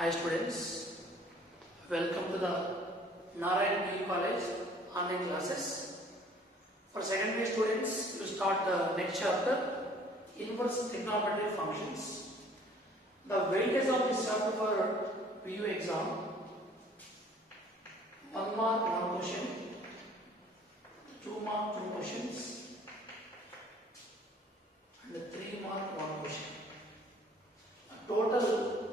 Hi students, welcome to the Narayan PU College online classes. For second year students, you start the next chapter, inverse trigonometric functions. The weightage of this chapter for PU exam, 1 mark 1 question, 2 mark 2 questions, and 3 mark 1 question. Total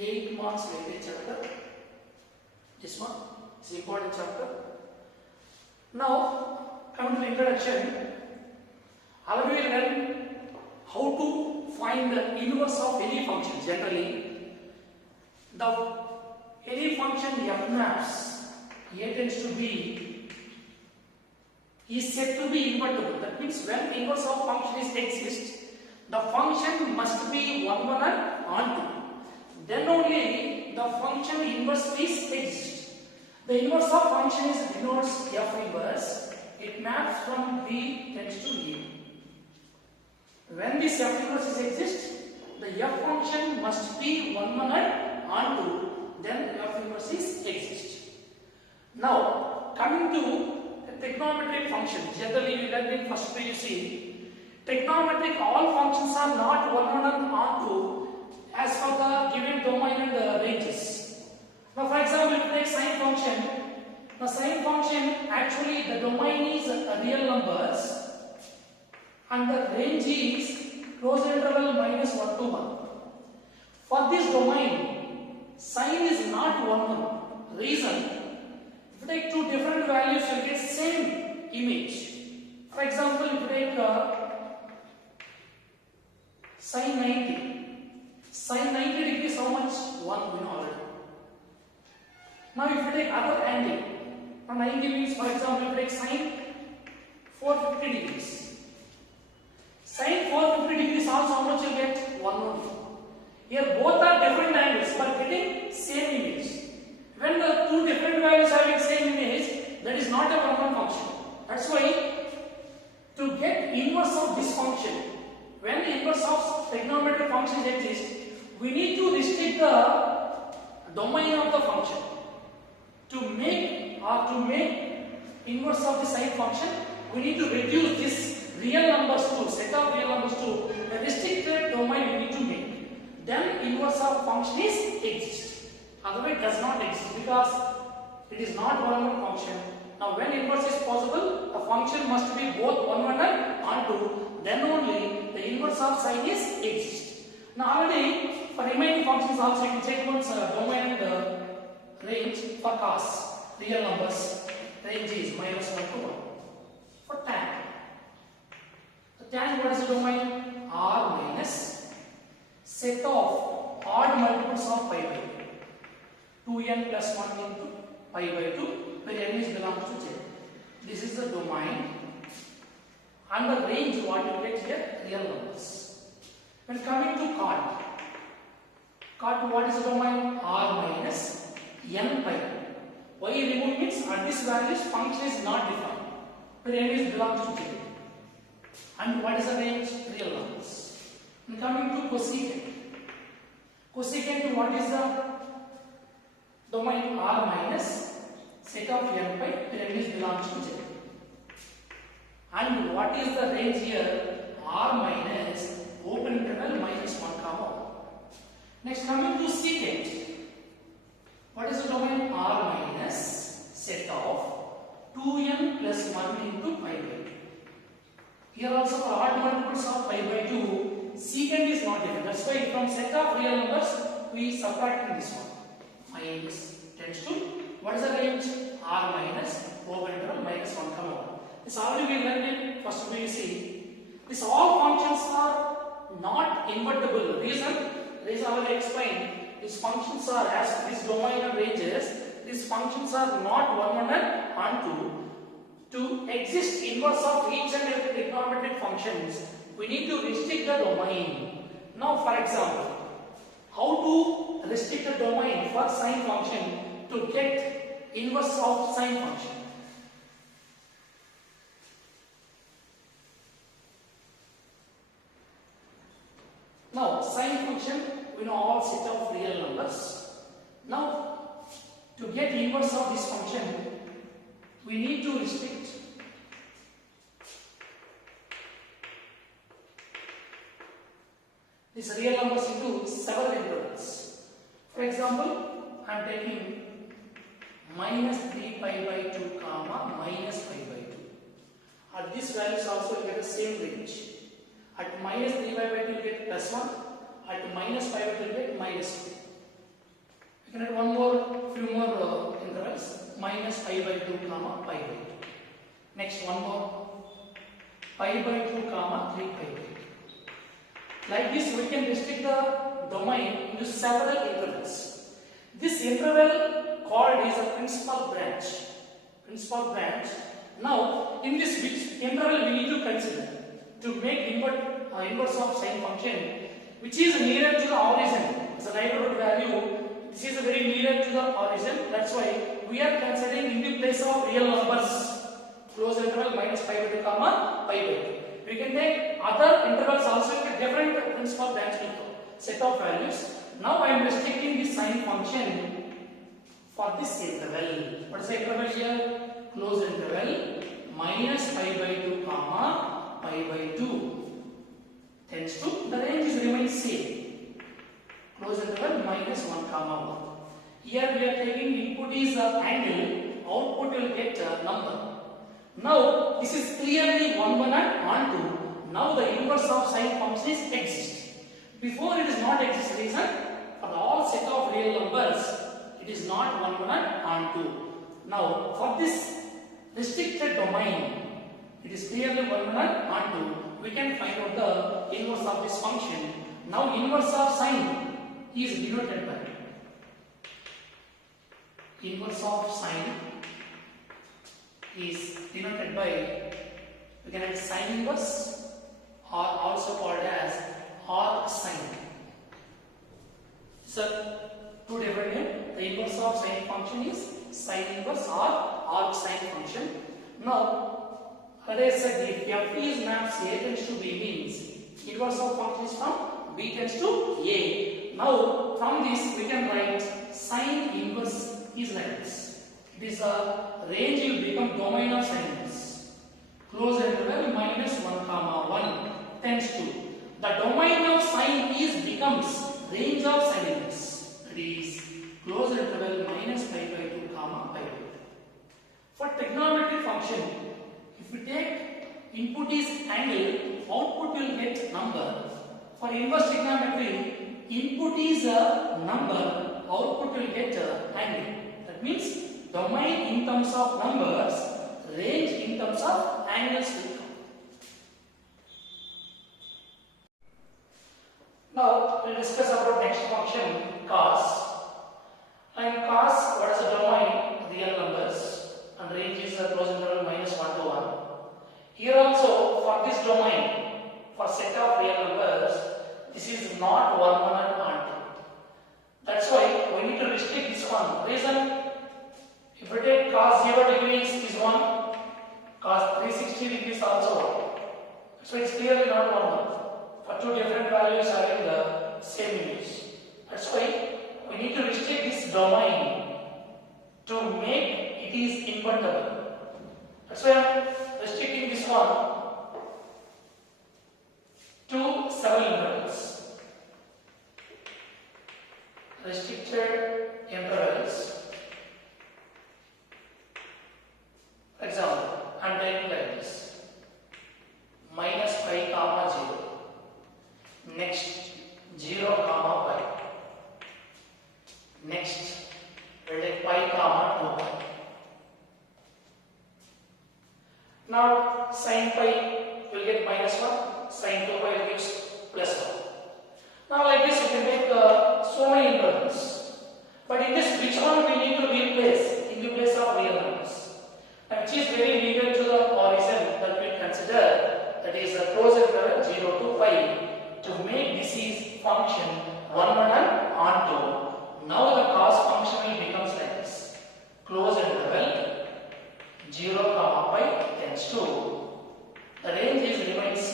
8 marks weightage chapter. This one is important chapter. Now, coming to the introduction, I will learn how to find the inverse of any function. Generally, any function f maps A tends to be is said to be invertible. That means when inverse of function exists, the function must be 1 1 onto. Then only the function inverse is exist. The inverse of function is denotes f inverse. It maps from B tends to A. When this f inverse exist, the f function must be 1 1 onto. Then f inverse is exist. Now coming to trigonometric function. Generally we learned in first PUC. Trigonometric all functions are not 1 1 onto as per the given domain and ranges. Now for example, if you take sine function, the sine function actually the domain is real numbers and the range is closed interval minus 1 to 1. For this domain, sine is not 1 1. Reason, if you take two different values, you will get same image. For example, if you take sine 90. Sine 90 degrees, how much? 1 we know already. Now if you take other angle, now 90 means, for example, if you take sine 450 degrees. Sine 450 degrees also how much you get? 1 only. Here both are different angles but getting same image. When the two different values having same image, that is not a 1 1 function. That's why to get inverse of this function, when inverse of trigonometric functions exist, we need to restrict the domain of the function. To make inverse of the sine function, we need to reduce this real numbers to set of real numbers to a restricted domain we need to make. Then inverse of function is exist. Otherwise it does not exist because it is not 1 1 function. Now when inverse is possible, the function must be both 1 1 and onto. Then only the inverse of sine is exist. Now already for remaining functions also you can check once domain and range. For cos, real numbers, range is minus 1 to 1. For tan, what is the domain? R minus set of odd multiples of pi by 2n plus 1 into pi by 2 where n is belongs to z. This is the domain and the range what you get here, real numbers. When coming to cot, what is the domain? R minus n pi. Why remove means at this values function is not defined where n is belongs to z. And what is the range? Real numbers. When coming to cosecant, what is the domain? R minus set of n pi where n is belongs to z. And what is the range here? R minus open interval minus 1 comma 1. Next coming to secant. What is the domain? R minus set of 2n plus 1 into pi by 2. Here also for odd multiples of pi by 2, secant is not given. That's why from set of real numbers we subtract this one. Minus tends to, what is the range? R minus open interval minus 1 comma 1. This already we learned in first PUC. These all functions are not invertible. Reason I will explain. These functions are as this domain and ranges. These functions are not 1 1 and onto. To exist inverse of each and every trigonometric functions, we need to restrict the domain. Now, for example, how to restrict the domain for sine function to get inverse of sine function? Now, sine function, we know all set of real numbers. Now, to get inverse of this function, we need to restrict these real numbers into several intervals. For example, I am taking minus 3 pi by 2 comma minus pi by 2. At these values also you get the same range. At minus 3 pi by 2 you get plus 1. At minus pi by 2 you get minus 2. You can add few more intervals. Minus pi by 2 comma pi by 2. Next one more. Pi by 2 comma 3 pi by 2. Like this we can restrict the domain into several intervals. This interval called is a principal branch. Principal branch. Now in this which interval we need to consider to make inverse of sine function which is nearer to the origin. As a neighborhood value, this is very nearer to the origin. That's why we are considering in the place of real numbers. Closed interval minus pi by 2 comma pi by 2. We can take other intervals also with different principal branch set of values. Now I am restricting the sine function for this interval. What is the interval here? Closed interval minus pi by 2 comma pi by 2 tends to the range is remains same. Closed interval minus 1 comma 1. Here we are taking input is angle, output will get a number. Now this is clearly 1 1 and 1 2. Now the inverse of sine function is exist. Before it is not exist. Reason for the all set of real numbers it is not 1 1 and 2. Now for this restricted domain it is clearly 1 1 and 2. We can find out the inverse of this function. Now inverse of sine is denoted by we can have sine inverse or also called as arc sine. So two different names. The inverse of sine function is sine inverse or arc sine function. Now, as I said, if f is maps A tends to B means inverse of function is from B tends to A. Now from this we can write sine inverse is like this. It is a range will become domain of sine inverse. Closed interval minus 1 comma 1 tends to. The domain of sine is becomes range of sine inverse. It is closed interval minus pi by 2 comma pi by 2. For trigonometric function, if we take input is angle, output will get number. For inverse trigonometry, input is a number, output will get angle. That means domain in terms of numbers, range in terms of angles will come. Now we will discuss about next function cos. And cos, what is the domain? Real numbers, and range is a closed interval minus 1 to 1. Here also for this domain, for set of real numbers, this is not 1 1 and 2. That's why we need to restrict this one. Reason, if we take cos 0 degrees is 1, cos 360 degrees also 1. So it's clearly not 1 1. For two different values having the same image. That's why we need to restrict this domain to make it is invertible. That's why I am restricting this one to several intervals. Restricted intervals. For example, I am taking like this: minus pi comma 0. Next 0 comma pi. Next we'll take pi comma 2 pi. Now sin pi will get minus 1, sin 2 pi will get plus 1. Now like this we can take so many intervals. But in this, which one we need to replace in the place of real numbers? And which is very near to the origin that we consider, that is a closed interval 0 to pi. To make this is function 1 1 and 2. Now the cos function will becomes like this: closed interval 0 comma pi tends to. The range is remains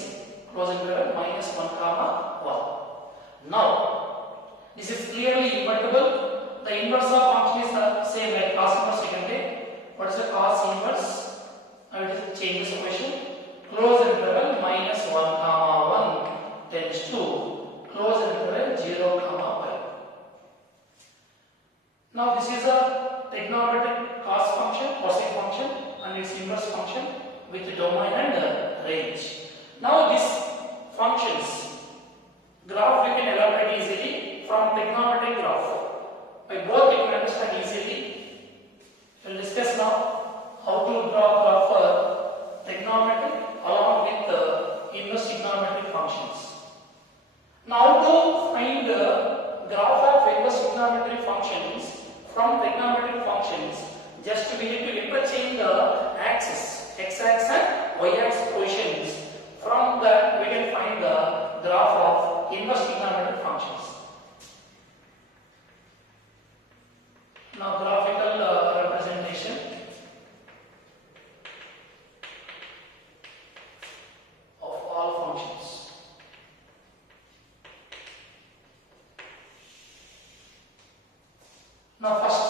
closed interval minus 1 comma 1. Now this is clearly invertible. the inverse of function is the same like cos inverse secant. What is the cos inverse? Now it is changes the question. Close interval minus 1 comma 1 tends to close interval 0 comma pi. Now this is a trigonometric cos function, cosine function and its inverse function with domain and range. Now these functions graph we can elaborate easily from trigonometric graph. By both you can understand easily. We will discuss now how to draw graph for trigonometry along with the inverse trigonometric functions. Now to find the graph of inverse trigonometric functions from trigonometric functions, just we need to interchange the axis, x-axis and y-axis positions. From that we can find the graph of inverse trigonometric functions. Now graphical representation of all functions. Now first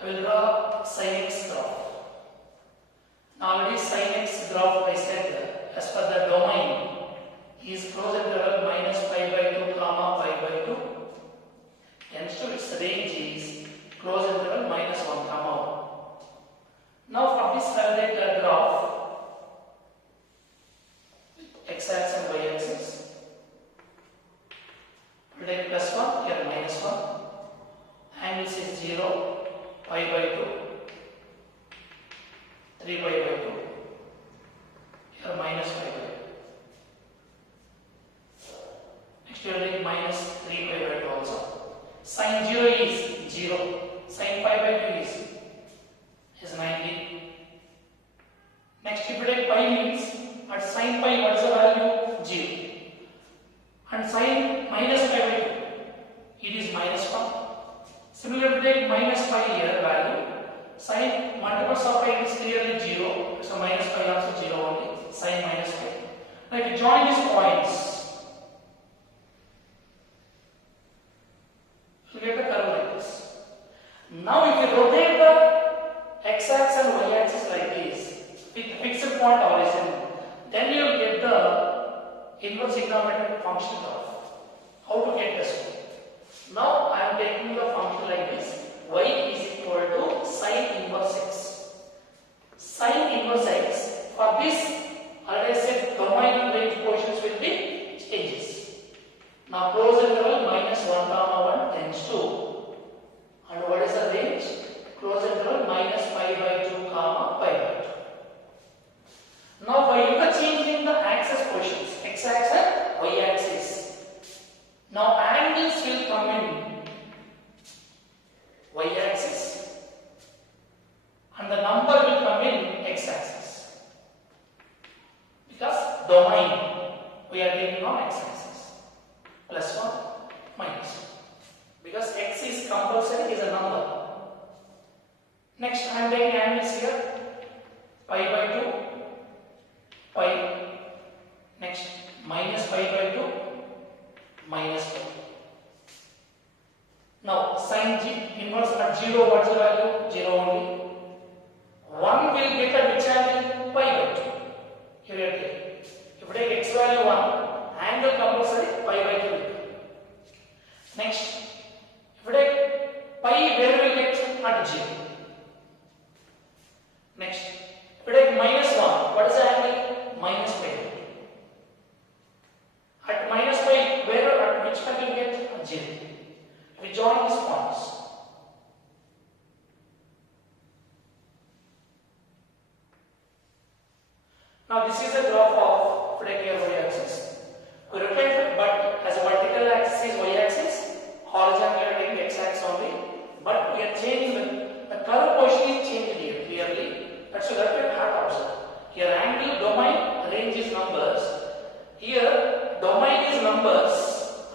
I will draw sin x graph. Now already sin x graph I said as per the domain is close interval minus pi by 2 comma pi by 2. Hence to its range is close interval minus 1 comma 1. Now from this calculate the graph x-axis and y-axis. We take plus 1, here minus 1. Angle is 0, pi by 2, 3 pi by 2. Here minus pi by 2. Next we will take minus 3 pi by 2 also. Sin 0 is 0. Sin pi by 2 is 90. Next if you take pi means at sin pi what is the value? 0. And sin minus pi by 2 it is minus 1. Similarly if you take minus pi here value, sin multiples of pi is clearly 0. So minus pi also 0 only. Sin minus pi. Now if you join these points, you get a curve like this. Now if you rotate the x-axis and y-axis like this with fixed point origin, then you will get the inverse trigonometric function graph. How to get this one? Now I am taking the function like this. Y is equal to sine inverse x. Sine inverse x. For this, already I said domain and range positions will be changes. Now close interval minus 1 comma 1 tends to, and what is the range? Close interval minus pi by 2 comma pi by 2. Now by interchanging the axis positions, x-axis and y-axis, now angles will come in y-axis and the number will come in x-axis, because domain we are taking on x-axis. Plus 1 minus 1, because x is compulsory, is a number. Next I am taking angles here, pi by 2, pi, next minus pi by 2, minus pi. Now sin g inverse at 0, what is the value? 0 only. 1 will get at which angle? Pi by 2. Here you take. If you take x value 1, angle compulsory pi by 2. Next, if you take pi, where will get? At 0. Next, if you take minus 1, what is the angle? Minus pi. At minus pi, where at which point will get? At 0. We join these points. Now this is a graph of here y-axis. We rotate it, but as a vertical axis is y-axis, horizontal we are taking x-axis only. But we are changing the curve position is changed here clearly. That's why we have to observe. Here angle, domain, range is numbers. Here domain is numbers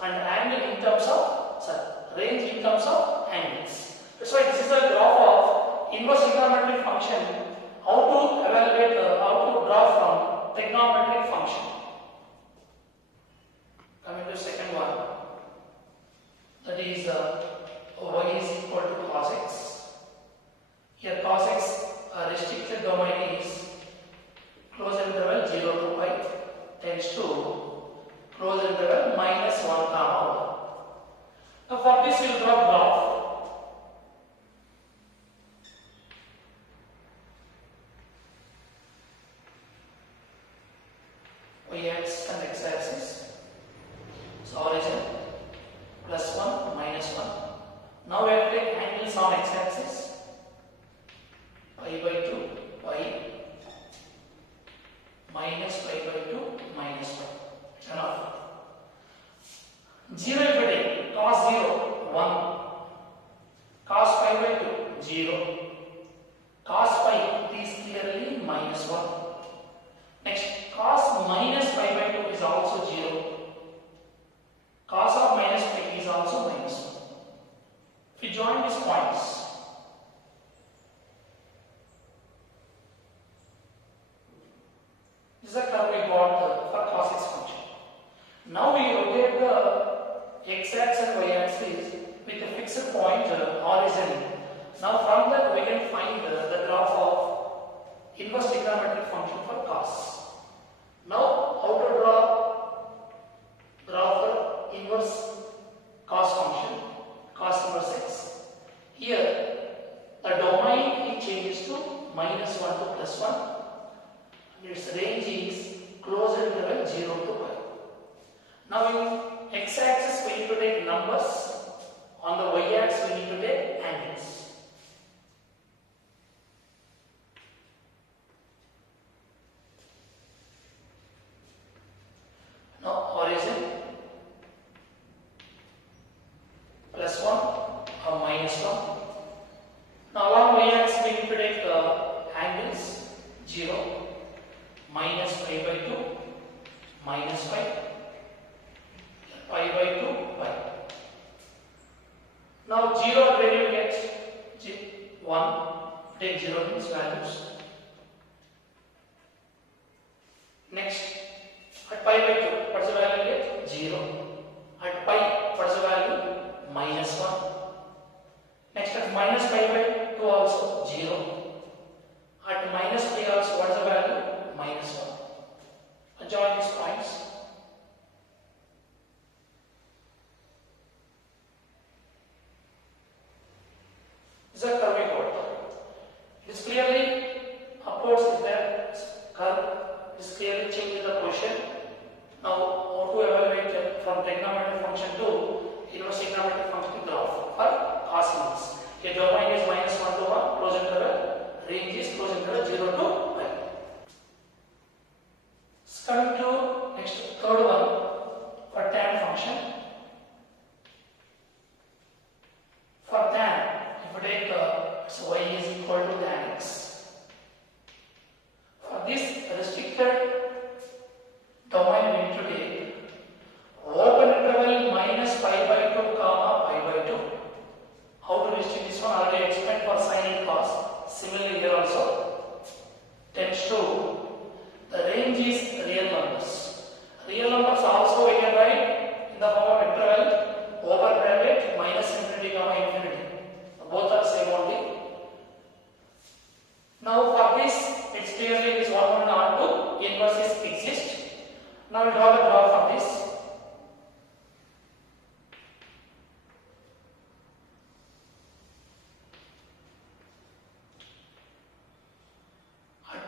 and angle in terms of range in terms of angles. That's why this is a graph of inverse trigonometric function. How to evaluate, how to draw from trigonometric function. Coming to second one, that is y is equal to cos x. Here cos x restricted domain is closed interval 0 to pi tends to closed interval minus 1 comma 1. Now for this we will draw graph. Y-axis and x-axis. So origin plus 1 minus 1. Now we have to take angles on x-axis. Pi by 2 pi minus pi by 2 minus 1. Enough. 0 if we take cos 0 1, cos pi by 2 0, cos pi it is clearly minus 1. Next, cos minus pi by 2 is also 0. Cos of minus pi is also minus 1. If we join these points, this is a curve we got for cos x function. Now we rotate the x-axis and y-axis with a fixed point origin. Now from that we can find the graph of inverse trigonometric function for cos. Now how to draw graph for inverse cos function, cos inverse x. Here the domain it changes to minus 1 to plus 1. Its range is closed interval 0 to pi. Now in x-axis we need to take numbers, on the y-axis we need to take angles. Now origin plus 1 or minus 1. Now along y-axis we need to take angles 0, minus pi by 2, minus pi, pi by 2, pi. Now 0 where you get 1, take 0 means values. Next, at pi by 2, what's the value you get? 0. At pi, what's the value? Minus 1. Next, at minus pi by 2 also 0. At minus pi also, what's the value? Minus 1. Join these points. This is a curve we got. It is clearly upwards is there curve. It is clearly changing the position. Now how to evaluate from trigonometric function to inverse trigonometric function graph for cosines. Here domain is minus 1 to 1, closed interval, range is closed interval 0 to pi. Coming to next third one for tan function. For tan, if you take so y is equal to tan x. For this restricted domain we need to take open interval minus pi by 2 comma pi by 2. How to restrict this one already explained for sine and cos. Similarly here also tends to the range is real numbers. Real numbers also we can write in the form of interval open bracket minus infinity comma infinity. Both are same only. Now for this, it's clearly it is 1 1 R2 inverses exist. Now we draw the graph for this.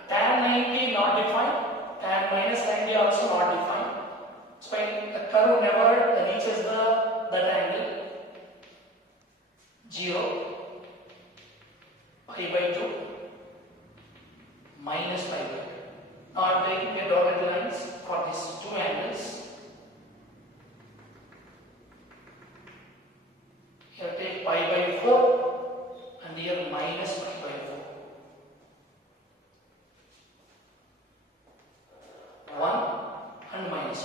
Tan 90 not defined, tan minus 90 also not defined. So the curve never reaches that angle. 0, pi by 2, minus pi by 2. Now I am taking the dotted lines for these two angles. Here take pi by 4 and here minus pi by 4. 1 and minus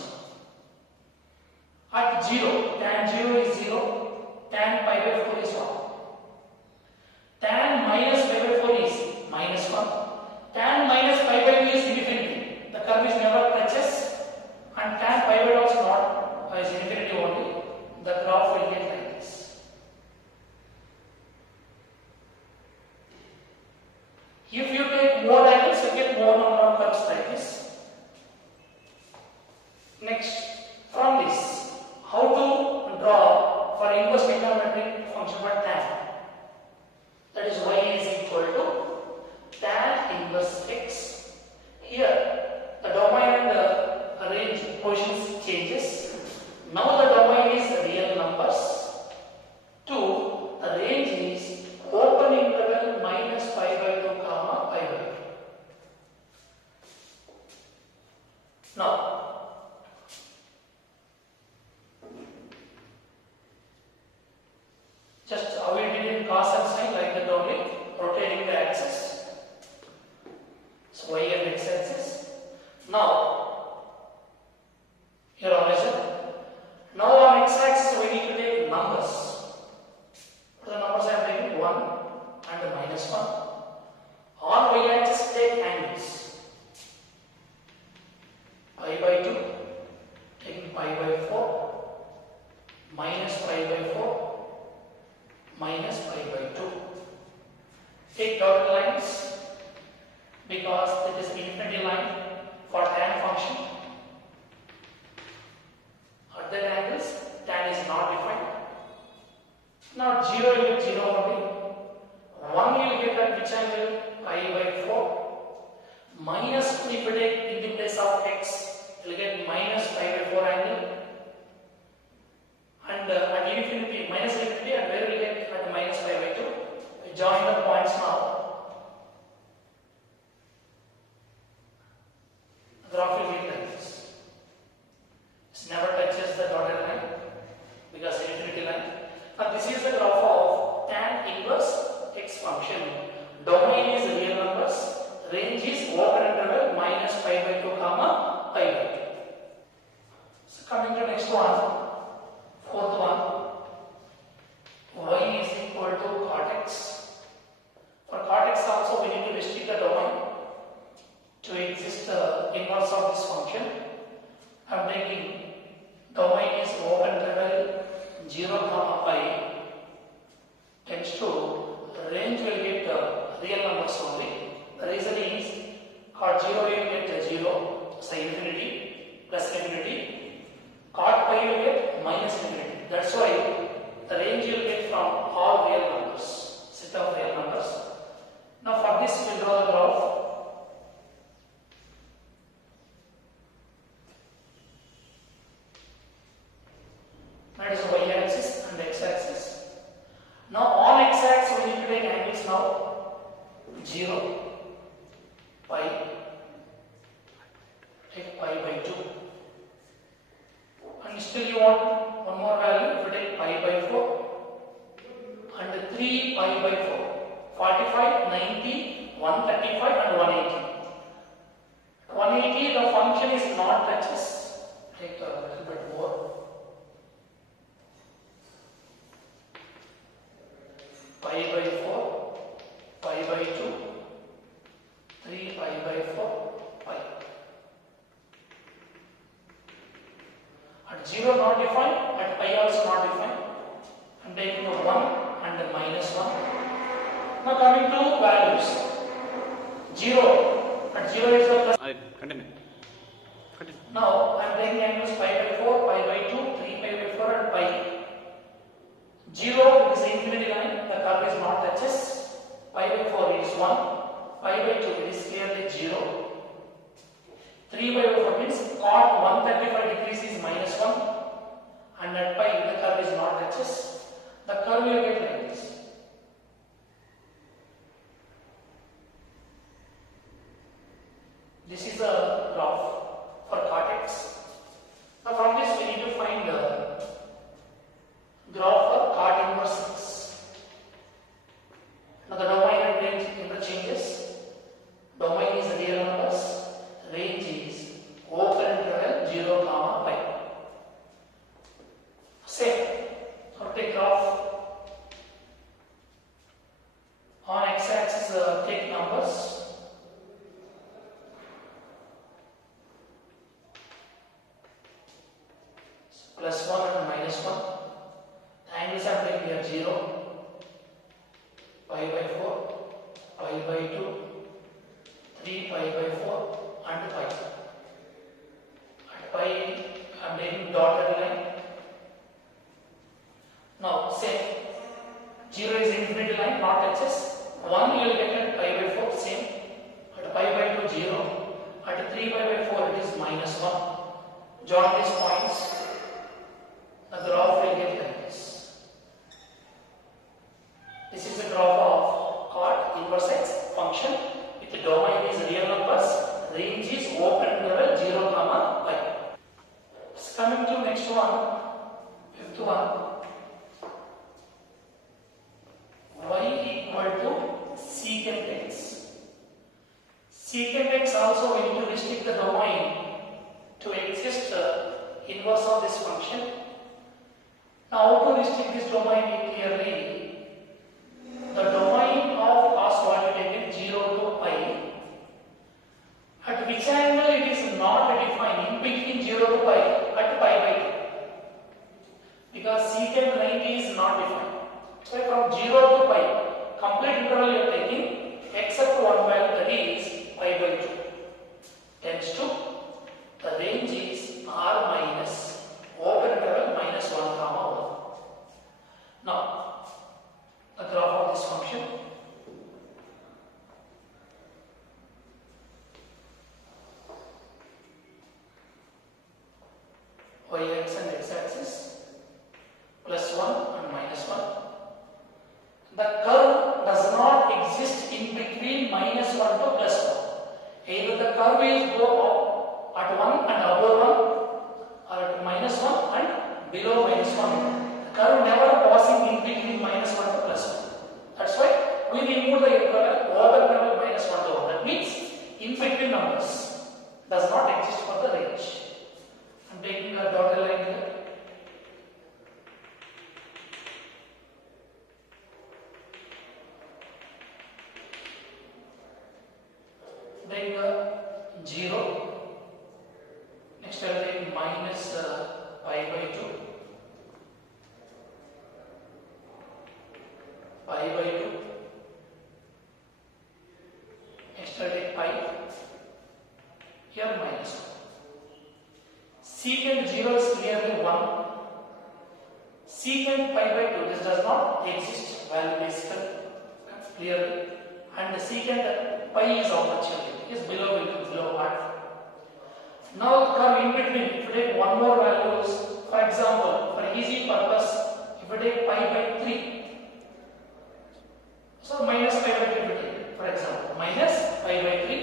1. At 0, tan 0 is 0, tan pi by 4 is 1. Tan minus pi by 4 is minus 1. Tan minus pi by 2 is infinity. The curve is never touches and tan pi by 2 also not is infinity only. The graph will get like this. trigonometric function for tan. That is y is equal to tan inverse x. Here the domain and the range positions changes. Now the domain is real numbers. 2. The range is open interval minus pi by 2 comma pi by 2. Now just how we did in cos and sine, like that only, rotating the axis. So y and x axis. Now here horizon. Now on x axis we need to take numbers. What are the numbers I am taking? 1 and minus 1. On y axis take angles. Pi by 2, taking pi by 4, minus pi by 4, minus pi by 2. Take dotted lines because it is infinity line for tan function. At that angles, tan is not defined. Now 0 you get 0 only. 1 you will get at which angle? Pi by 4. Minus, if you take in the place of x, you will get minus pi by 4 angle. And at infinity, minus infinity, and where will you get at minus pi by 2? We join the points now. The graph will be like this. It never touches the dotted line because infinity line. Now this is the graph of tan inverse x function. Domain is real numbers. Range is open interval minus pi by 2 comma pi by 2. So coming to next one, fourth one, y is equal to cot x. For cot x also we need to restrict the domain to exist inverse of this function. I am taking domain is open interval 0 comma pi tends to range will get real numbers only. The reason is cot 0 you will get 0, say infinity, plus infinity. Cot pi you will get minus infinity. That's why the range you will get from all real numbers, set of real numbers. Now for this we will draw the graph. That is y axis and x axis. Now on x axis we need to take angles now. 0, pi, take pi by 2. And still you want one more value, if you take pi by 4 and 3 pi by 4. 45, 90, 135 and 180. 180 the function is not touches. Take a little bit more. Pi by 4, pi by 2, 3 pi by 4, pi. At 0 not defined, at pi also not defined. I am taking a 1 and a minus 1. Now coming to values. 0. At 0 is the plus. Continue. Now I am taking angles pi by 4, pi by 2, 3 pi by 4 and pi. 0 is the infinity line, the curve is not touches. Pi by 4 is 1, pi by 2 it is clearly 0. 3 by 4 means cot 135 degrees is minus 1 and at pi the curve is not touches. The curve will get like this. This is a graph for cot x. Now from this we need to find the graph for cot inverse x. Now the domain and range interchanges. Domain is real numbers. Range is open interval 0 comma pi. Same. Now take graph. On x-axis take numbers. Plus 1 and minus 1. The angles I am taking here 0, pi by 4, pi by 2, 3 pi by 4 and pi. At pi I am taking dotted line. Now same, 0 is infinity line, not touches. 1 you will get at pi by 4, same. At pi by 2, 0. At 3 pi by 4 it is minus 1. Join these points, the graph will get like this. This is the graph of cot inverse x function with the domain is real numbers, range is open interval 0, pi. Coming to next one, fifth one, y equal to secant x. Secant x also we need to restrict the domain to exist inverse of this function. Now how to restrict this domain clearly? The domain of cos value taken 0 to pi, at which angle it is not defined in between 0 to pi, at pi by 2, because secant 90 is not defined. So from 0 to pi, complete interval you are taking except one value, that is pi by 2, tends to the range is r minus open interval minus 1, 1. Now the graph of this function, y-axis and x-axis, plus 1 and minus 1. The curve does not exist in between minus 1 to plus 1. Either the curve is go up at 1 and above 1, or at minus 1 and below minus 1. The curve never passing in between minus 1 to plus 1. That's why we remove the interval over interval minus 1 to 1. That means in between numbers does not exist for the range. I'm taking a dotted line here. Then 0. Next I will take minus pi by 2. Pi by 2. Next I will take pi. Here minus 1. Secant 0 is clearly 1. Secant pi by 2, this does not exist value basically, clearly. And the secant pi is how much? Is below 1. Now the curve in between, if you take one more values, for example, for easy purpose, if you take pi by 3, so minus pi by 3, for example, minus pi by 3,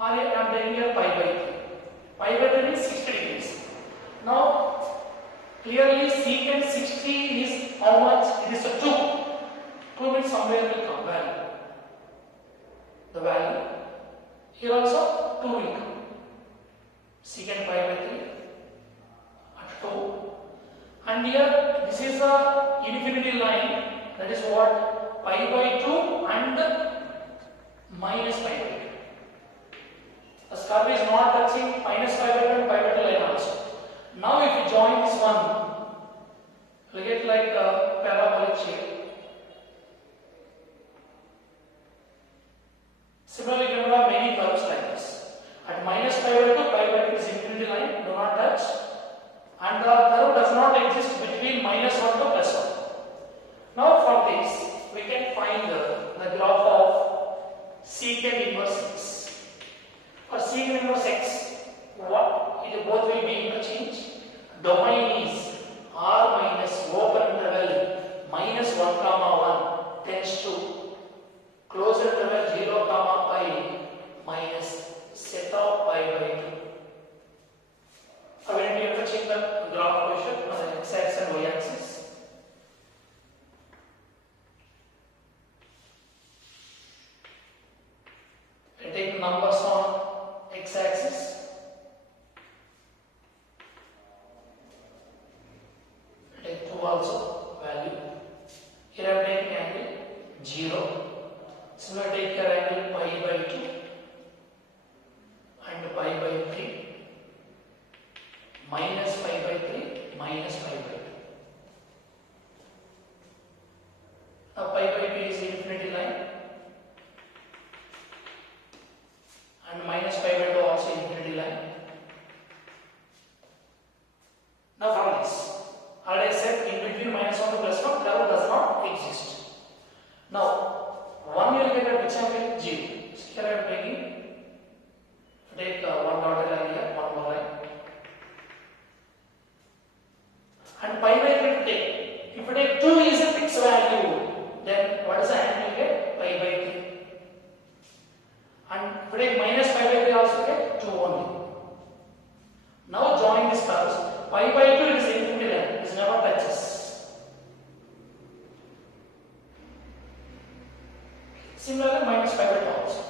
or I am taking here pi by 3. Pi by 3 is 60 degrees. Now clearly secant 60 is how much? It is a 2. 2 means somewhere will come value. The value here also 2 will come. Secant pi by 3 at 2. And here this is a infinity line, that is what? Pi by 2 and minus pi by 2. The curve is not touching minus pi by 2 and pi by 2 line also. Now if you join this one, you will get like a parabolic shape. Similarly, you can have many curves like this. At minus pi by 2, pi by 2 is infinity line, do not touch. And the curve does not exist between minus 1 to plus 1. Now from this, we can find the graph of secant inverse x. For secant inverse x, what? It both will be interchanged. Domain is r minus open interval minus 1, 1 tends to close interval 0, pi minus set of pi by 2. Now we need to interchange the graph equation on the x-axis and y-axis. We take the numbers on x-axis. We take 2 also value. Here I am taking angle 0. So we take the angle pi by 2 and pi by 3 minus pi by 3 minus pi by 2. Now pi by 2 is infinity line and minus pi by 2 also infinity line. Now from this, already said in between minus Similarly, minus pi by 2 also.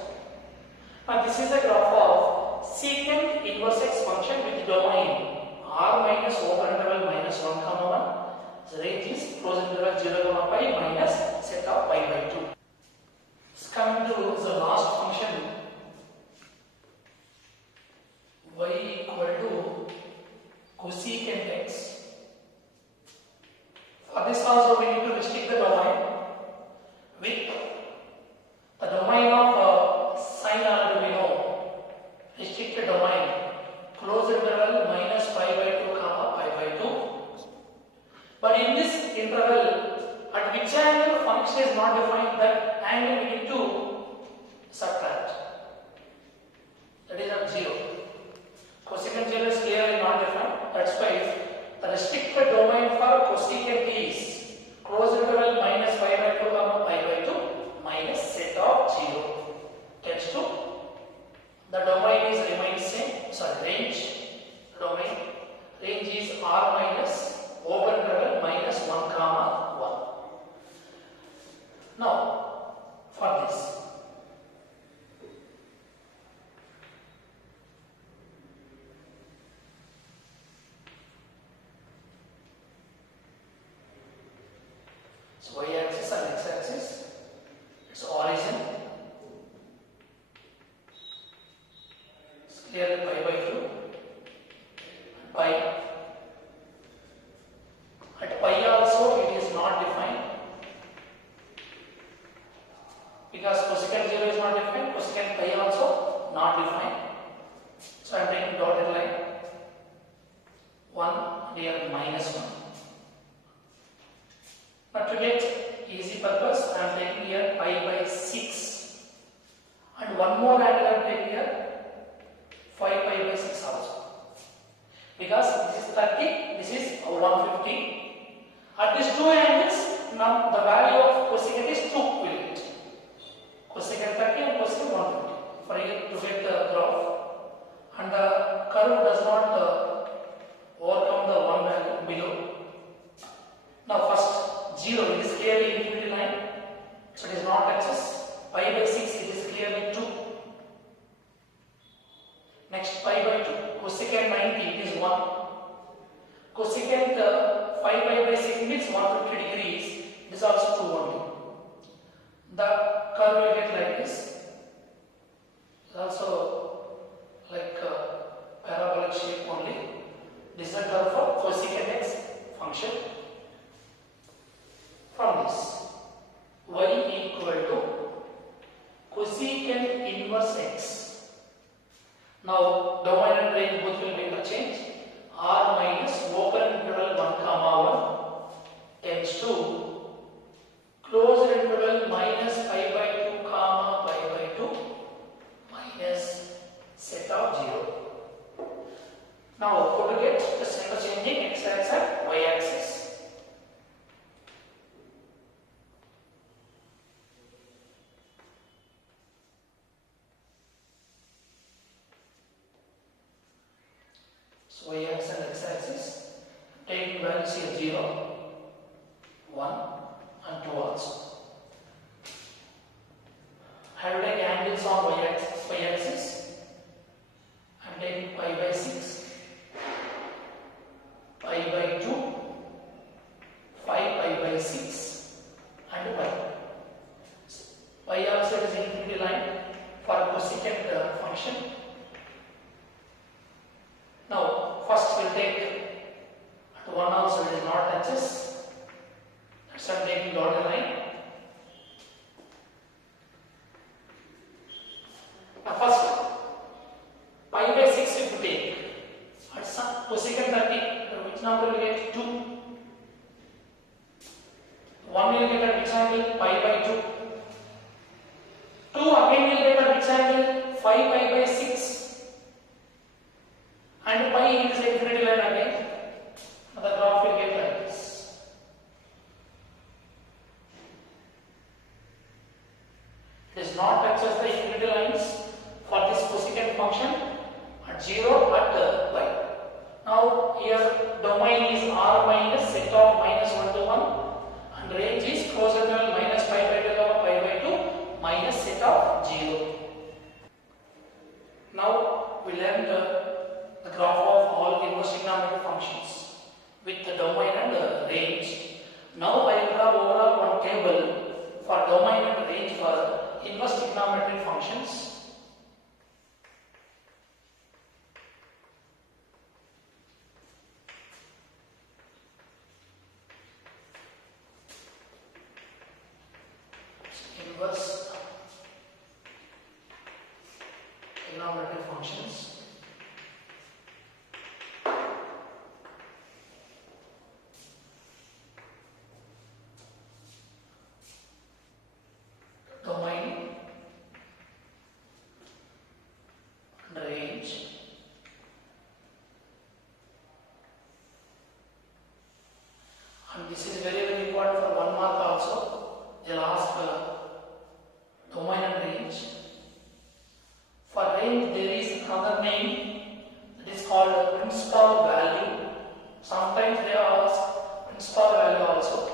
Now this is a graph of secant inverse x function with domain r minus open interval minus 1 comma 1. The range is closed interval 0 comma pi minus set of pi by 2. Coming to the last function, y equal to cosecant x. For this also we need to restrict the domain with the domain of sine already we know. Restricted domain closed interval minus pi by 2 comma pi by 2. But in this interval, at which angle function is not defined, that angle we need to subtract. That is at 0. Cosecant 0 is clearly not defined. That's why the restricted domain for cosecant is closed interval minus pi by 2 comma pi by 2 minus set of 0 tends to the domain is remains same. Sorry, domain range is r minus open interval minus 1 comma 1. Now for this, so y axis and x axis, its origin is clearly pi by 2 and pi. At pi also it is not defined because cosecant 0 is not defined, cosecant pi also not defined. So I am taking dotted line 1 and here minus 1. But to get easy purpose, I am taking here pi by 6 and one more angle I am taking here 5 pi by 6 also. Because this is 30, this is 150. At these two angles, now the value of cosecant is 2 will get. Cosecant 30 and cosecant 150. For here to get the graph, and the curve does not overcome the one value below. Now first 0, it is clearly infinity line, so it is not axis. Pi by 6, it is clearly 2. Next pi by 2, cosecant 90, it is 1. Cosecant 5 pi by 6 means 150 degrees, it is also 2 only. The curve will get like this. It is also like a parabolic shape only. This is the curve for cosecant x function. From this, y equal to cosecant inverse x. Now domain and range both will be interchanged. R minus open interval 1 comma 1 tends to closed interval minus pi by 2 comma pi by 2 minus set of 0. Now how to get the interchanging x axis and y axis? So y axis and x axis, take values here 0, 1 and 2 also. Have to take angles on y axis. I am taking pi by 6, pi by 2, 5 pi by 6 and pi. Pi also is infinity line for cosecant function. Now first we will take at 1 also it is not axis. That's why I am taking dotted line. Now first pi by 6 if you take at some cosecant 30, which number will get 2. 1 will get at which angle? Pi by 2. 2 again will get at which angle? 5 pi by 6. And pi is infinity line again. The graph will get like this. It is not touches the infinity lines for this cosecant function at 0 at y. Now here domain is r minus set of minus 1 to 1 and range is closed interval minus pi by 2 comma pi by 2 minus 0. Now we learned the graph of all inverse trigonometric functions with the domain and the range. Now I will draw overall one table for domain and range for inverse trigonometric functions. Inverse trigonometric functions. Domain and range. And this is very important for 1 mark also. They'll ask domain and range. For range there is another name that is called principal value. Sometimes they ask principal value also.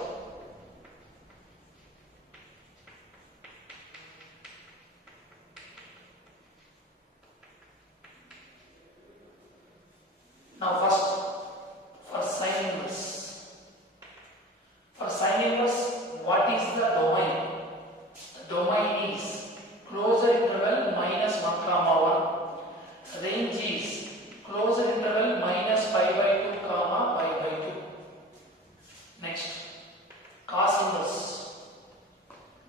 Now first for sine inverse. For sine inverse, what is the domain? The domain is closure interval minus 1 comma 1. Range is closure interval minus pi by 2 comma pi by 2. Next, cos inverse.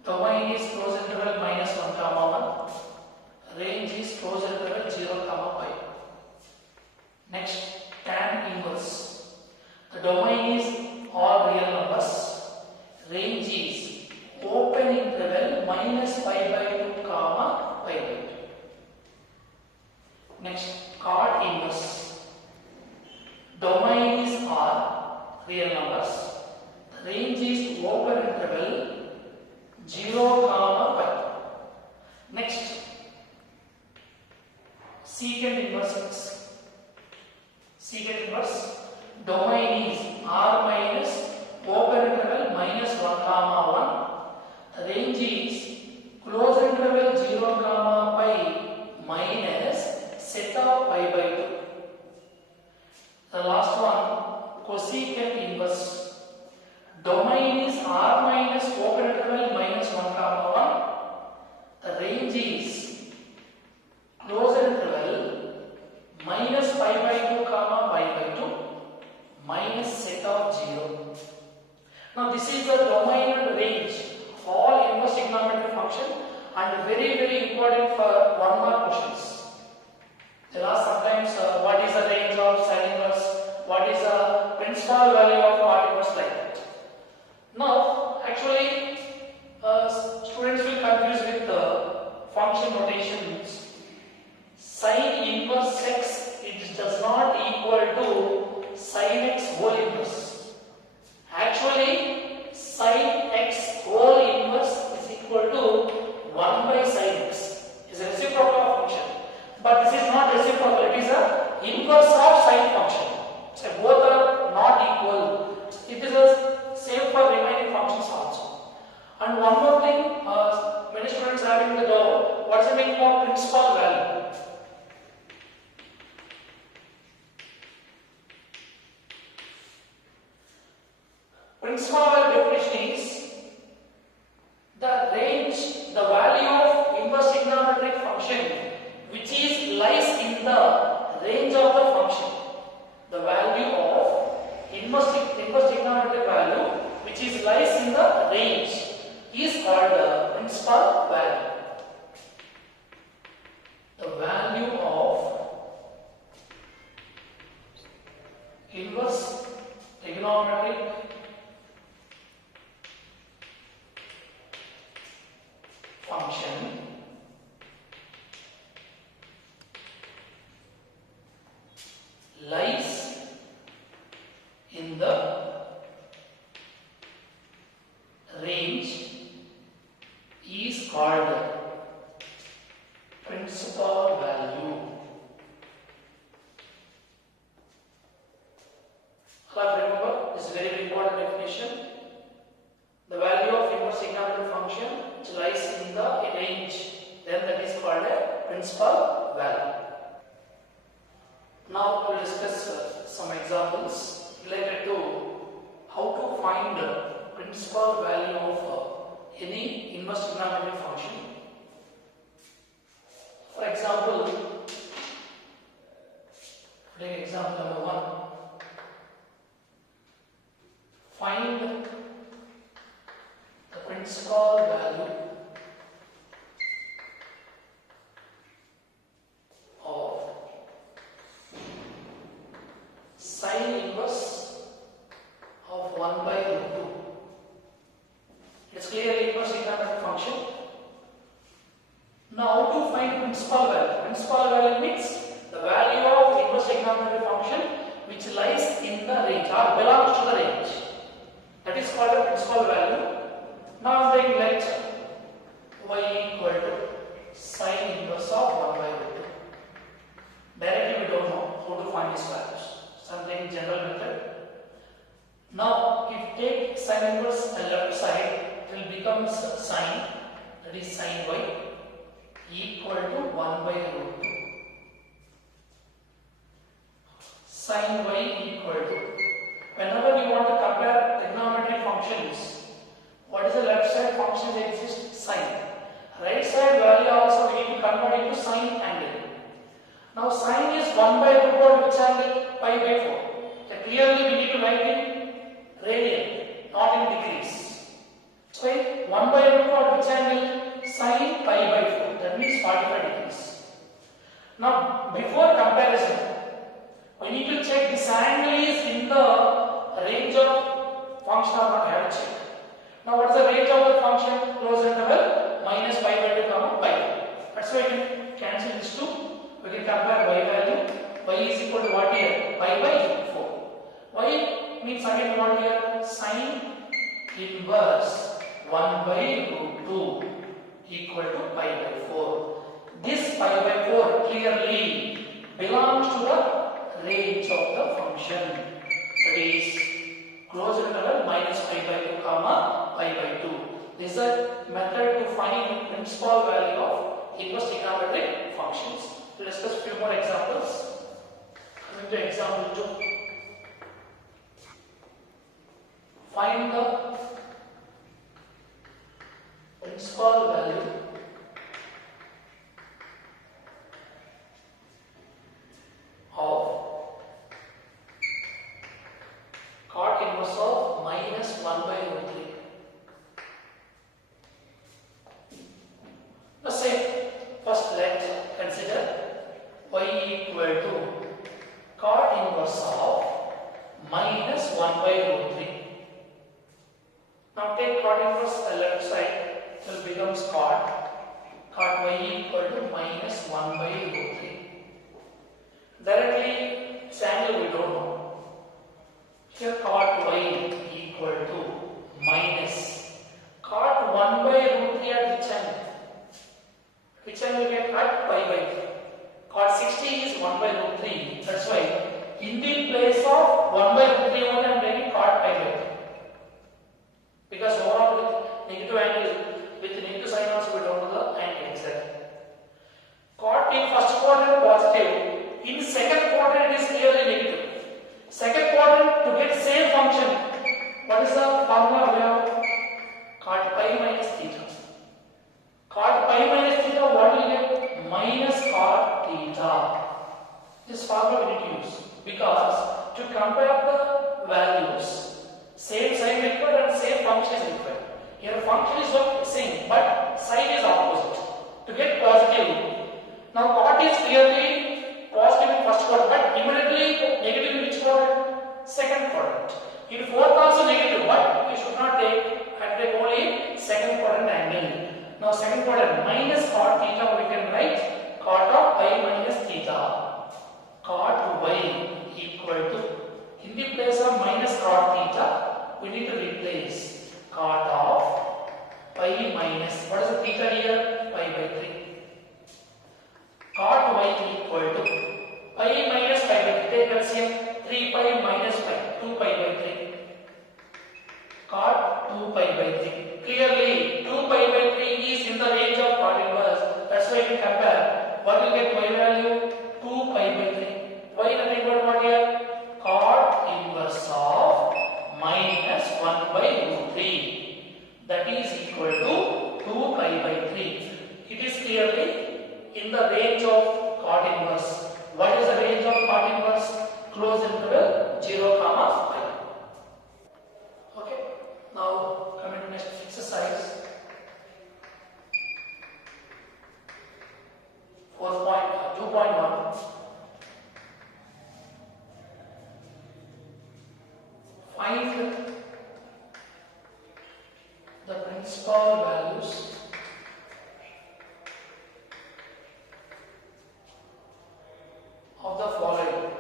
Domain is closure interval minus 1 comma 1. Range is closure interval 0 comma pi. Next, tan inverse. The domain is all real numbers. Range is open interval minus pi by 2 comma pi by 2. Next, cot inverse. Domain is all real numbers. The range is open interval 0 comma pi. Next, secant inverse. Secant inverse, domain is r minus open interval minus 1 comma 1. The range is closed interval 0 comma pi minus set of pi by 2. The last one, cosecant inverse. Domain is r minus open interval minus 1 comma 1. The range is closed interval minus pi by 2 comma pi by 2 minus set of 0. Now this is the domain and range of all inverse trigonometric function and very important for 1 mark questions. There are sometimes what is the range of sine inverse, what is the principal value of cot inverse, like that. Now actually students will confuse with function notations. Sine inverse x, it does not equal to sine x whole inverse. Actually, sine x whole inverse is equal to 1 by sine x. Is a reciprocal function. But this is not reciprocal, it is a inverse of sine function. So both are not equal. It is the same for remaining functions also. And one more thing, many students having the doubt, what is the meaning of principal value? Principal value definition is the range, the value of inverse trigonometric function which is lies in the range of the function. The value of inverse trigonometric value which is lies in the range is called the principal value. The value of inverse trigonometric function lies in the range is called principal value. Remember, this is very important definition. The value of inverse trigonometric function which lies in the range then that is called a principal value. Now we will discuss some examples related to how to find the principal value of any inverse trigonometric function. For example, take example number 1. Find the principal value of sine inverse of 1 by root 2. It's clearly inverse trigonometric function. Now how to find principal value? Principal value means the value of inverse trigonometric function which lies in the range or belongs to the range. That is called a principal value. Now I am taking let y equal to sine inverse of 1 by root 2. Directly we don't know how to find these values. Something general method. Now if you take sine inverse on left side, it will become sine, that is sine y equal to 1 by root 2. Sine y equal to, whenever we want to compare trigonometric functions, what is the left side function that exists? Sine. Right side value also we need to convert into sine angle. Now sine is 1 by root of which angle? Pi by 4. So clearly we need to write in radian, not in degrees. So 1 by root of which angle? Sine pi by 4. That means 45 degrees. Now before comparison, we need to check this angle is in the range of function or not. We have to check. Now what is the range of the function? Closed interval minus pi by 2 comma pi. That's why we can cancel this 2. We can compare y value. Y is equal to what here? Pi by 4. Y means again what here? Sine inverse 1 by root 2 equal to pi by 4. This pi by 4 clearly belongs to the range of the function, that is closed interval minus pi by 2 comma pi by 2. This is a method to find principal value of inverse trigonometric functions. We will discuss few more examples. Coming to example 2. Find the principal value of cot inverse of minus 1 by root 3. The same. First let's consider y equal to cot inverse of minus 1 by root 3. Now take cot inverse the left side, it will become cot y equal to minus 1 by root 3. Directly its angle we don't know. Here cot y equal to minus cot 1 by root 3 at which angle? Which angle we get at pi by 3. Cot 60 is 1 by root 3. That's why in the place of 1 by root 3 only I am taking cot pi by 3. Because overall with negative angle, with negative sign also we don't know the angle exactly. Cot in first quadrant positive, in second quadrant it is clearly negative. Second quadrant, to get same function, what is the formula we have? Cot pi minus theta. Cot pi minus theta, what will you get? Minus cot theta. This formula we need to use because to compare the values, same sign required and same function is required. Here function is not same but sign is opposite. To get positive, now cot is clearly positive in first quadrant but immediately negative in which quadrant? Second quadrant. In fourth also negative but we should not take only second quadrant angle. Now second quadrant minus cot theta we can write cot of pi minus theta. Cot y equal to, in the place of minus cot theta we need to replace cot of pi minus, what is the theta here? Pi by 3. Cot y equal to pi minus pi by 3. Take LCM, 3 pi minus pi, 2 pi by 3. Cot 2 pi equal to 2 pi by 3. It is clearly in the range of cot inverse. What is the range of cot inverse? Close interval 0, pi. Okay. Now coming to next exercise. 2.1. Find the principal values of the following.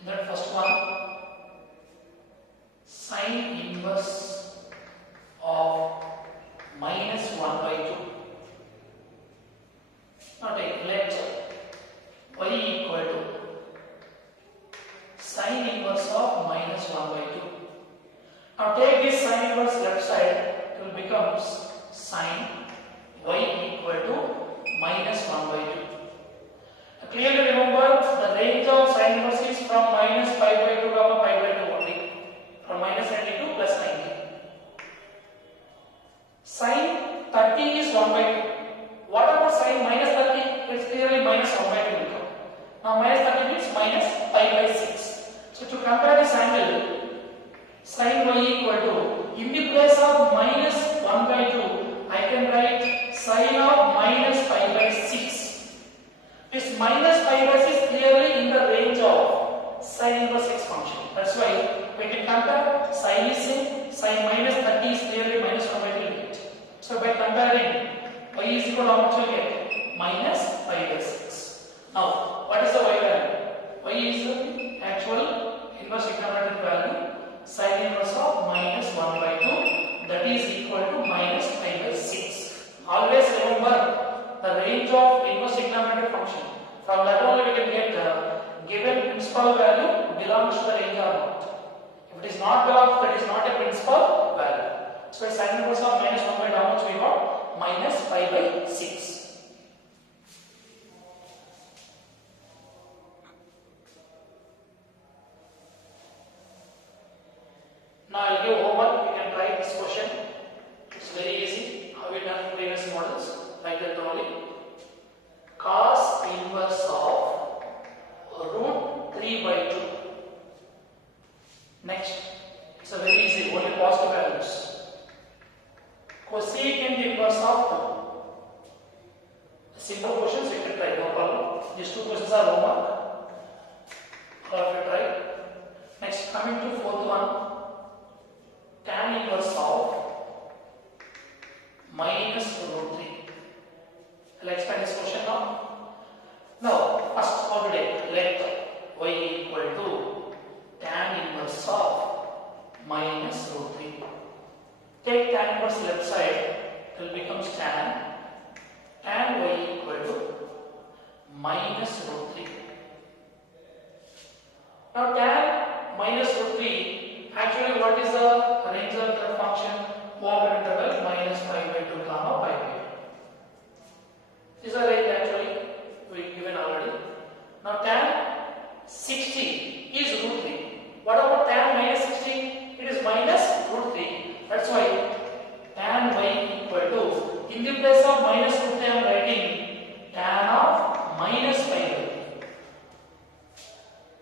In that first one, sine inverse of minus 1 by 2. Now take let y equal to sine inverse of minus 1 by 2. Now take this sine inverse left side, it will become sine y equal to minus 1 by 2. Now clearly remember the range of sine inverse is from minus pi by 2 comma pi by 2 only. From minus 90 to plus 90. Sine 30 is 1 by 2. What about sine minus 30? It's clearly minus 1 by 2 will come. Now minus 30 means minus pi by 6. So to compare this angle, sine y equal to, in the place of minus 1 by 2, I can write sine of minus pi by 6. This minus pi by 6 clearly in the range of sine inverse x function. That's why we can compare sine is same, sine minus 30 is clearly minus 1 by 2. So by comparing, y is equal to how much we get? Minus pi by 6. Now, what is the y value? Y is the actual inverse trigonometric value, sine inverse of minus 1 by 2, that is equal to minus pi by 6. Always remember the range of inverse trigonometric function. From that only we can get given principal value belongs to the range or not. If it is not belongs, that is not a principal value. So sine inverse of minus 1 by 2, how much we got? Minus pi by 6. Now I will give homework. You can try this question. It's very easy. How we done in previous models, like that only. Cos inverse of root 3 by 2. Next, it's a very easy, only positive values. Cosecant inverse of 2. Simple questions you can try, no problem. These two questions are homework. All of you try. Next, coming to fourth one, tan inverse of minus root 3. I'll explain this question now. Now, first already let y equal to tan inverse of minus root 3. Take tan inverse left side, it will become tan y equal to minus root 3. Now tan minus root 3, actually what is the range of the function? Open interval minus pi by 2 comma pi by 2. This is a range actually we given already. Now tan 60 is root 3. What about tan minus 60? It is minus root 3. That's why tan y equal to, in the place of minus root 3 I am writing tan of minus pi by 3.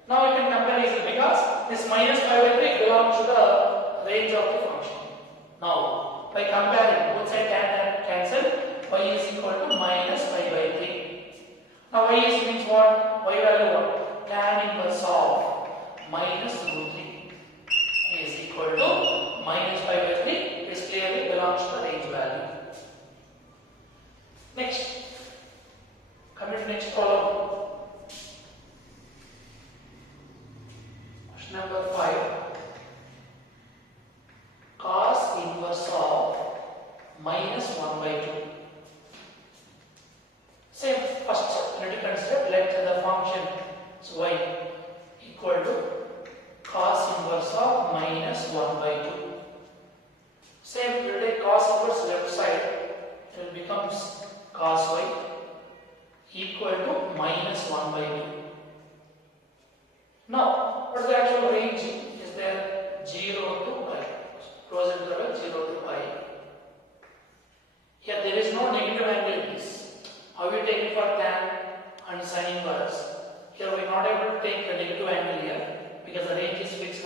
Now I can compare easily because this minus pi by 3 belongs to the range of the function. Now by comparing, both sides tan cancel, y is equal to minus pi by 3. Now y is means what? Y value what? Tan inverse of minus root 3 is equal to minus pi by 3. This clearly belongs to the range value. Next, come to next column. Question number 5. Cos inverse of minus 1 by 2. Same first, let us consider let the function so y equal to cos inverse of minus 1 by 2. Same, we will take cos inverse left side, it will become cos y equal to minus 1 by 2. Now, what is the actual range? Is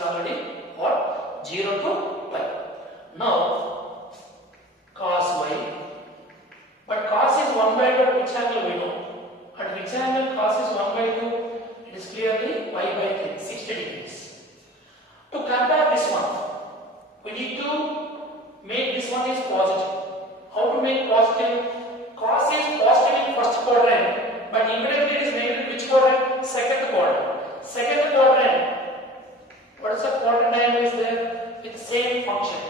already what? 0 to pi. Now cos y, but cos is 1 by 2 at which angle we know. At which angle cos is 1 by 2? It is clearly pi by 3, 60 degrees. To compare this one, we need to make this one is positive. How to make positive? Cos is positive in first quadrant, but immediately it is negative which quadrant? Second quadrant. Second quadrant, what is the quadrant angle is there? With the same function,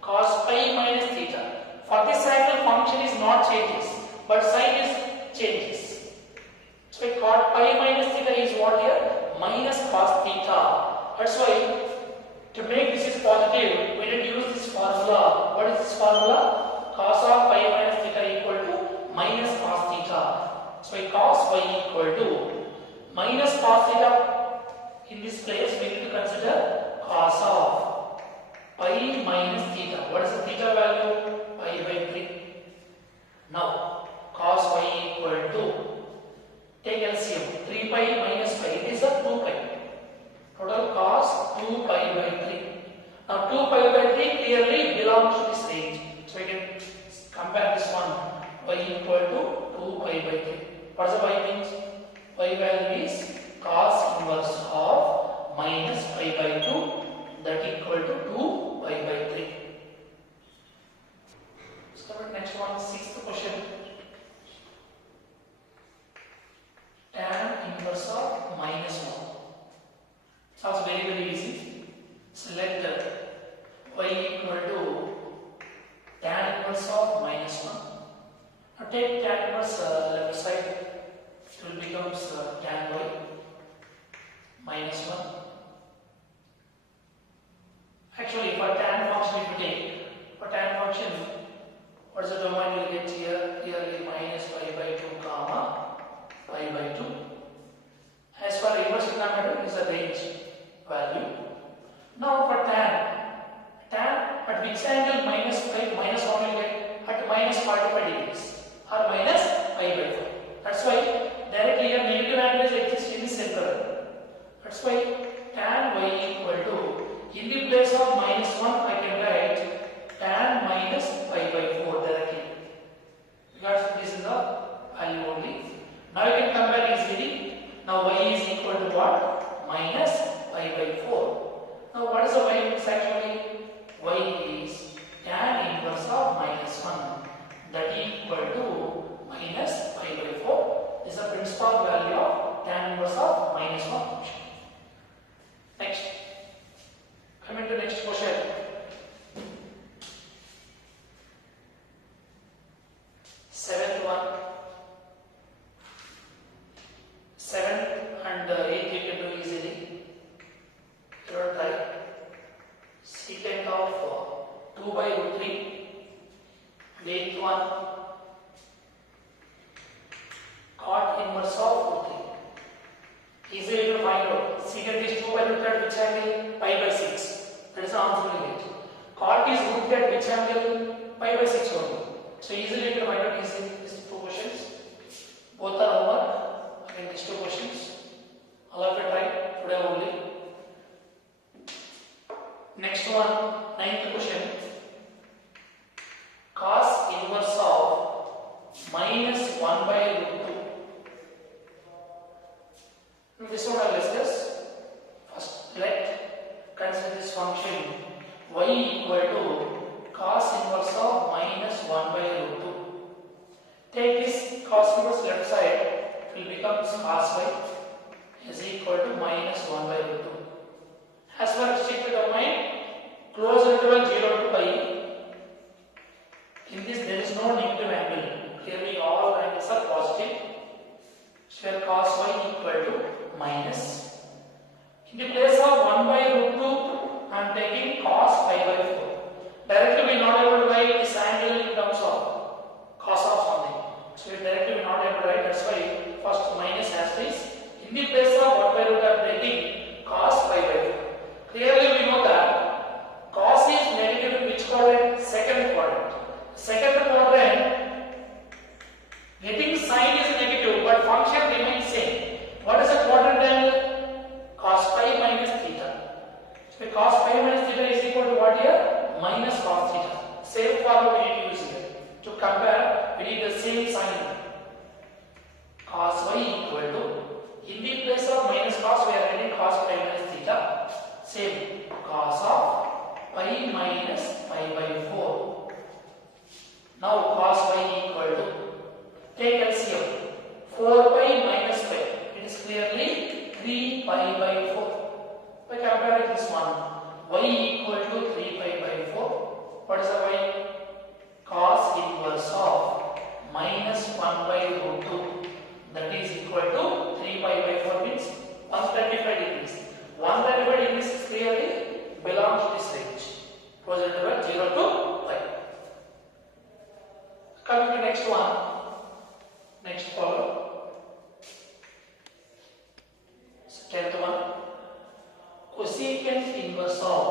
cos pi minus theta. For this angle, function is not changes, but sign is changes. So cos pi minus theta is what here? Minus cos theta. That's why to make this is positive, we need to use this formula. What is this formula? Cos of pi minus theta equal to minus cos theta. So cos y equal to minus cos theta. In this place, we need to consider cos of pi minus theta. What is the theta value? Pi by 3. Now cos y equal to, take LCM, 3 pi minus pi. It is a 2 pi. Total cos 2 pi by 3. Now 2 pi by 3 clearly belongs to this range. So we can compare this one. Y equal to 2 pi by 3. What does the y means? Y value is cos inverse of minus pi by 2, that equal to 2 pi by 3. Let's come to the next one, sixth question. Tan inverse of minus 1. Sounds very easy. Select y equal to tan inverse of minus 1. Now take tan inverse left side, it will become tan y minus 1. Actually, for tan function, if you take, for tan function, what is the domain you will get here? Clearly minus pi by 2 comma pi by 2. As for inverse trigonometry, is a range value. Now for tan at which angle minus 1 will get? At minus 45 degrees or minus pi by 4. That's why directly here negative angles exist in the center. That's why tan y equal to, in the place of minus 1 I can write tan minus pi by 4 directly, because this is the value only. Now you can compare easily. Now y is equal to what? Minus pi by 4. Now what is the y means actually? Y is tan inverse of minus 1, that equal to minus pi by 4. This is the principal value of tan inverse of minus 1 function. Next, coming to next question. Seventh one. 7th and 8th you can do easily. Third type, secant of 2 by root 3. And 8th one, cot inverse of root 3. Easily you will find out. Secant is 2 by root 3 at which angle? Pi by 6. That is the answer we get. Cot is root 3 at which angle? Pi by 6 only. So easily you can find out easily these two questions. Both are over. In these two questions, all of it right today only. Next one, 9th question. Cos inverse of minus 1 by root 2. Now this one I will discuss. First, let consider this function y equal to cos inverse of minus 1 by root 2. Take this cos inverse left side, will become cos y is equal to minus 1 by root 2. As for restricted domain, closed interval 0 to pi. In this there is no negative angle. Clearly all angles are positive. So here cos y equal to minus. In the place of 1 by root 2, I am taking cos pi by 4. Directly we are not able to write this angle in terms of cos of something. So directly we are not able to write. That's why first minus as is. In the place of 1 by root I am taking cos cos pi minus theta is equal to what here? Minus cos theta. Same formula we need to use here. To compare, we need the same sign. Cos y equal to, in the place of minus cos, we are writing cos pi minus theta. Same, cos of pi minus pi by 4. Now cos y equal to, take LCM, 4 pi minus pi. It is clearly 3 pi by 4. By comparing this one, y equal to 3 pi by 4. What is the y? Cos inverse of minus 1 by root 2. That is equal to 3 pi by 4 means 135 degrees. 135 degrees clearly belongs to this range. Closer to 0 to y. Coming to next one. Next problem. Tenth one. Cosecant inverse of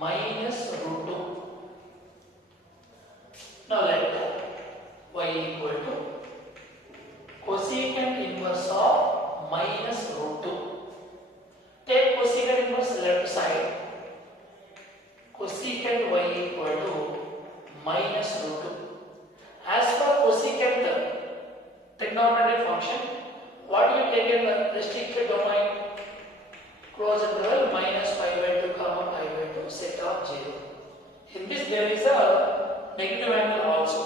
minus root 2. Now let y equal to cosecant inverse of minus root 2. Take cosecant inverse left side. Cosecant y equal to minus root 2. As for cosecant trigonometric function, what do you take in the restricted domain? Close interval minus pi by 2 comma pi by 2 set of 0. In this there is a negative angle also.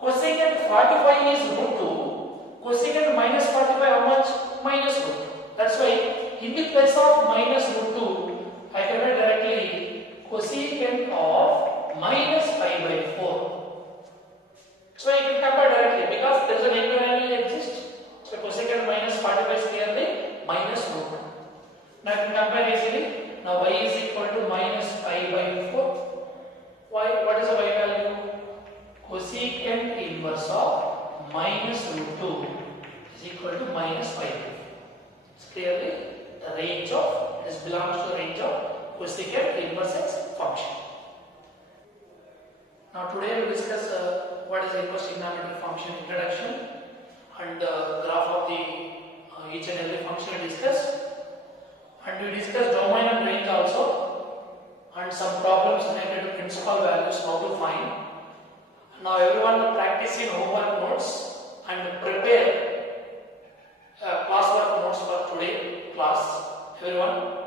Cosecant 45 is root 2. Cosecant minus 45 how much? Minus root 2. That's why in the place of minus root 2, I can write directly cosecant of minus pi by 4. So I can compare directly because there is a negative angle exists. So cosecant minus 45 is clearly minus root 2. Now I can compare easily. Now y is equal to minus pi by 4. Why? What is the y value? Cosecant inverse of minus root 2 is equal to minus pi by 4. It's clearly the range of, this belongs to the range of cosecant inverse x function. Now today we will discuss what is the inverse trigonometric function introduction and graph of the each and every function we discussed, and we discussed domain and range also, and some problems related to principal values how to find. Now everyone practice in homework notes and prepare classwork notes for today class. Everyone